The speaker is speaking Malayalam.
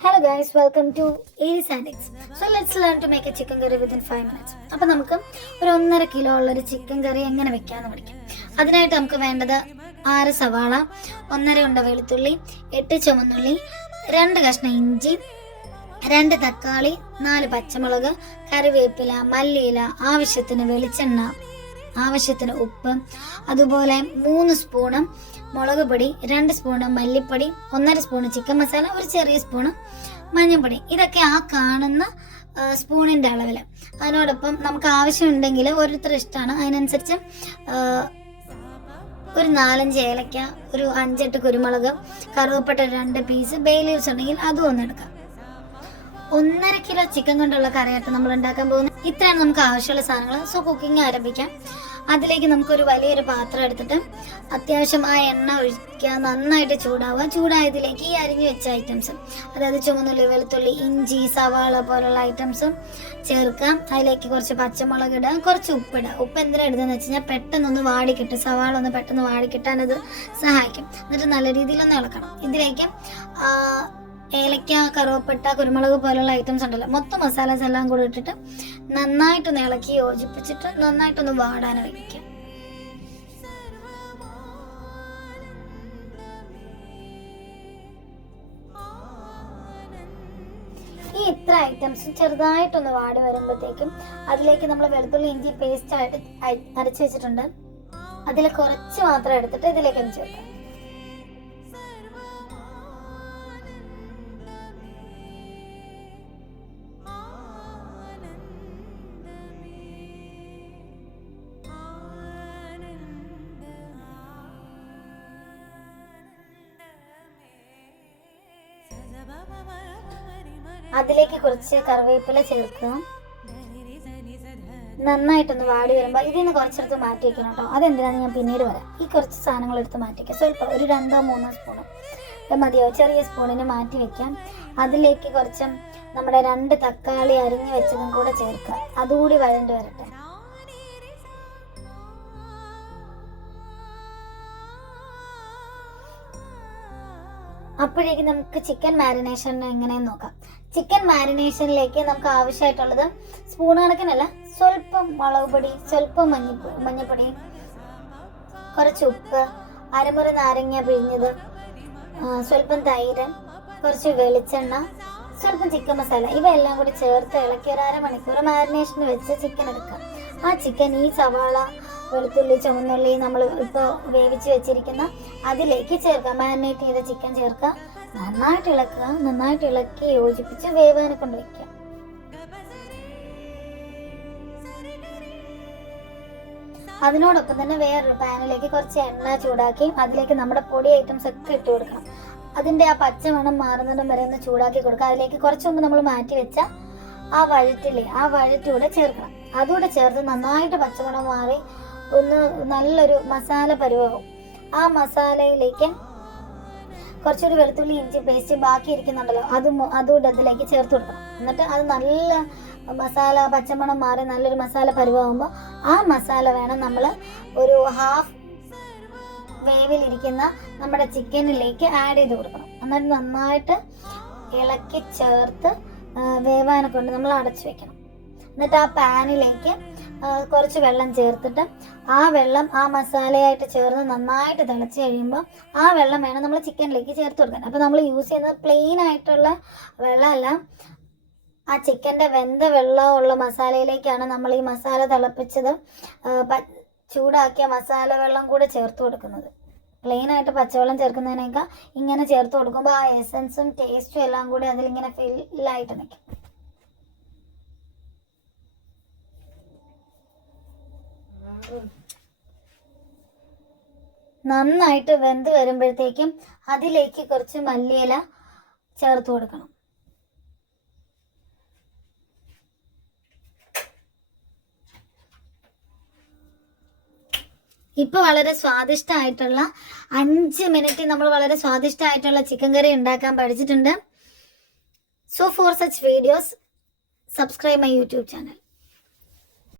Hello guys, welcome to Aries and Eggs. So let's learn to make a chicken curry within 5 minutes. അപ്പോൾ നമുക്ക് ഒരു 1.5 കിലോ ഉള്ള ഒരു ചിക്കൻ കറി എങ്ങനെ വെക്കാമെന്ന് പഠിക്കാം. അതിനായിട്ട് നമുക്ക് വേണ്ടത് 6 സവാള, 1.5 ഉണ്ട വെളുത്തുള്ളി, 8 ചുവന്നുള്ളി, 2 കഷ്ണം ഇഞ്ചി, 2 തക്കാളി, 4 പച്ചമുളക്, കറിവേപ്പില, മല്ലിയില, ആവശ്യത്തിന് വെളിച്ചെണ്ണ, ആവശ്യത്തിന് ഉപ്പ്, അതുപോലെ 3 സ്പൂണ് മുളക് പൊടി, 2 സ്പൂണ് മല്ലിപ്പൊടി, 1.5 സ്പൂണ് ചിക്കൻ മസാല, ഒരു ചെറിയ സ്പൂണ് മഞ്ഞൾപ്പൊടി. ഇതൊക്കെ ആ കാണുന്ന സ്പൂണിൻ്റെ അളവിൽ. അതിനോടൊപ്പം നമുക്ക് ആവശ്യമുണ്ടെങ്കിൽ ഓരോരുത്തർ ഇഷ്ടമാണ് അതിനനുസരിച്ച് ഒരു 4-5 ഏലക്ക, ഒരു 5-8 കുരുമുളക്, കറുവപ്പട്ട 2 പീസ്, ബേ ലീവ്സ് ഉണ്ടെങ്കിൽ അതും ഒന്ന് എടുക്കാം. 1.5 കിലോ ചിക്കൻ കൊണ്ടുള്ള കറിയായിട്ട് നമ്മൾ ഉണ്ടാക്കാൻ പോകുന്നത്. ഇത്രയാണ് നമുക്ക് ആവശ്യമുള്ള സാധനങ്ങൾ. സോ കുക്കിംഗ് ആരംഭിക്കാം. അതിലേക്ക് നമുക്കൊരു വലിയൊരു പാത്രം എടുത്തിട്ട് അത്യാവശ്യം ആ എണ്ണ ഒഴിക്കുക, നന്നായിട്ട് ചൂടാവുക. ചൂടായതിലേക്ക് ഈ അരിഞ്ഞു വെച്ച ഐറ്റംസ്, അതായത് ചുവന്നുള്ളി, വെളുത്തുള്ളി, ഇഞ്ചി, സവാള പോലുള്ള ഐറ്റംസും ചേർക്കാം. അതിലേക്ക് കുറച്ച് പച്ചമുളക് ഇടുക, കുറച്ച് ഉപ്പിടുക. ഉപ്പ് എന്തിനാണ് ഇടുന്നതെന്ന് വെച്ച് കഴിഞ്ഞാൽ പെട്ടെന്നൊന്ന് വാടിക്കിട്ടും, സവാള ഒന്ന് പെട്ടെന്ന് വാടിക്കിട്ടാൻ അത് സഹായിക്കും. എന്നിട്ട് നല്ല രീതിയിലൊന്ന് ഇളക്കണം. ഇതിലേക്ക് ഏലക്ക, കറുവപ്പട്ട, കുരുമുളക് പോലുള്ള ഐറ്റംസ് ഉണ്ടല്ലോ, മൊത്തം മസാലാസ് എല്ലാം കൂടി ഇട്ടിട്ട് നന്നായിട്ടൊന്ന് ഇളക്കി യോജിപ്പിച്ചിട്ട് നന്നായിട്ടൊന്ന് വാടാൻ വയ്ക്കുക. ഈ ഇത്ര ഐറ്റംസ് ചെറുതായിട്ടൊന്ന് വാടി വരുമ്പോഴത്തേക്കും അതിലേക്ക് നമ്മൾ വെളുത്തുള്ളി ഇഞ്ചി പേസ്റ്റ് ആയിട്ട് അരച്ച് വെച്ചിട്ടുണ്ട്. അതിൽ കുറച്ച് മാത്രം എടുത്തിട്ട് ഇതിലേക്ക് ചേർക്കാം. അതിലേക്ക് കുറച്ച് കറിവേപ്പില ചേർക്കുക. നന്നായിട്ടൊന്ന് വാടി വരുമ്പോൾ ഇതിൽ നിന്ന് കുറച്ചെടുത്ത് മാറ്റി വയ്ക്കണം കേട്ടോ. അതെന്തിനാന്ന് ഞാൻ പിന്നീട് വരാം. ഈ കുറച്ച് സാധനങ്ങൾ എടുത്ത് മാറ്റി വയ്ക്കാം. സ്വല്പം ഒരു 2-3 സ്പൂണ് മതിയോ, ചെറിയ സ്പൂണിന് മാറ്റി വെക്കാം. അതിലേക്ക് കുറച്ച് നമ്മുടെ 2 തക്കാളി അരിഞ്ഞു വെച്ചതും കൂടെ ചേർക്കുക. അതുകൂടി വഴണ്ട് വരട്ടെ. അപ്പോഴേക്ക് നമുക്ക് ചിക്കൻ മാരിനേഷൻ എങ്ങനെയെന്ന് നോക്കാം. ചിക്കൻ മാരിനേഷനിലേക്ക് നമുക്ക് ആവശ്യമായിട്ടുള്ളത് സ്പൂൺ കണക്കിനല്ല, സ്വല്പം മുളക് പൊടി, സ്വല്പം മഞ്ഞൾപ്പൊടി, കുറച്ച് ഉപ്പ്, അരമുറി നാരങ്ങ പിഴിഞ്ഞത്, സ്വല്പം തൈര്, കുറച്ച് വെളിച്ചെണ്ണ, സ്വല്പം ചിക്കൻ മസാല, ഇവയെല്ലാം കൂടി ചേർത്ത് ഇളക്കി ഒരു 1/2 മണിക്കൂർ മാരിനേഷന് വെച്ച് ചിക്കൻ എടുക്കാം. ആ ചിക്കൻ ഈ സവാള, വെളുത്തുള്ളി, ചുവന്നുള്ളി നമ്മൾ ഇപ്പോൾ വേവിച്ച് വെച്ചിരിക്കുന്ന അതിലേക്ക് ചേർക്കാം. മാരിനേറ്റ് ചെയ്ത ചിക്കൻ ചേർക്കുക. നന്നായിട്ട് ഇളക്കുക. നന്നായിട്ട് ഇളക്കി യോജിപ്പിച്ച് വേവാനെ കൊണ്ട് വയ്ക്കുക. അതിനോടൊപ്പം തന്നെ വേറൊരു പാനിലേക്ക് കുറച്ച് എണ്ണ ചൂടാക്കി അതിലേക്ക് നമ്മുടെ പൊടി ഐറ്റംസ് ഒക്കെ ഇട്ട് കൊടുക്കണം. അതിൻ്റെ ആ പച്ചമണം മാറുന്നിടം വരെ ഒന്ന് ചൂടാക്കി കൊടുക്കുക. അതിലേക്ക് കുറച്ച് മുമ്പ് നമ്മൾ മാറ്റി വെച്ച ആ വഴറ്റൂടെ ചേർക്കണം. അതുകൂടെ ചേർത്ത് നന്നായിട്ട് പച്ചമണം മാറി ഒന്ന് നല്ലൊരു മസാല പരുവാകും. ആ മസാലയിലേക്ക് കുറച്ചൊരു വെളുത്തുള്ളി ഇഞ്ചി പേസ്റ്റ് ബാക്കി ഇരിക്കുന്നുണ്ടല്ലോ, അതുകൂടെ അതിലേക്ക് ചേർത്ത് കൊടുക്കണം. എന്നിട്ട് അത് നല്ല മസാല പച്ചമണം മാറി നല്ലൊരു മസാല പരുവാകുമ്പോൾ ആ മസാല വേണം നമ്മൾ ഒരു ഹാഫ് വേവിലിരിക്കുന്ന നമ്മുടെ ചിക്കനിലേക്ക് ആഡ് ചെയ്ത് കൊടുക്കണം. എന്നിട്ട് നന്നായിട്ട് ഇളക്കി ചേർത്ത് വേവാനെ കൊണ്ട് നമ്മൾ അടച്ചു വെക്കണം. എന്നിട്ട് ആ പാനിലേക്ക് കുറച്ച് വെള്ളം ചേർത്തിട്ട് ആ വെള്ളം ആ മസാലയായിട്ട് ചേർന്ന് നന്നായിട്ട് തിളച്ച് കഴിയുമ്പോൾ ആ വെള്ളം വേണം നമ്മൾ ചിക്കനിലേക്ക് ചേർത്ത് കൊടുക്കാൻ. അപ്പോൾ നമ്മൾ യൂസ് ചെയ്യുന്നത് പ്ലെയിൻ ആയിട്ടുള്ള വെള്ളമല്ല, ആ ചിക്കൻ്റെ വെന്ത വെള്ളമുള്ള മസാലയിലേക്കാണ് നമ്മൾ ഈ മസാല തിളപ്പിച്ചത് ചൂടാക്കിയ മസാല വെള്ളം കൂടെ ചേർത്ത് കൊടുക്കുന്നത്. പ്ലെയിനായിട്ട് പച്ചവെള്ളം ചേർക്കുന്നതിനേക്കാൾ ഇങ്ങനെ ചേർത്ത് കൊടുക്കുമ്പോൾ ആ എസൻസും ടേസ്റ്റും എല്ലാം കൂടി അതിലിങ്ങനെ ഫില്ലായിട്ട് നിൽക്കും. നന്നായിട്ട് വെന്ത് വരുമ്പോഴത്തേക്കും അതിലേക്ക് കുറച്ച് മല്ലിയില ചേർത്ത് കൊടുക്കണം. ഇപ്പോൾ വളരെ സ്വാദിഷ്ടമായിട്ടുള്ള 5 മിനിറ്റ് നമ്മൾ വളരെ സ്വാദിഷ്ടമായിട്ടുള്ള ചിക്കൻ കറി ഉണ്ടാക്കാൻ പഠിച്ചിട്ടുണ്ട്. So for such videos subscribe my YouTube channel.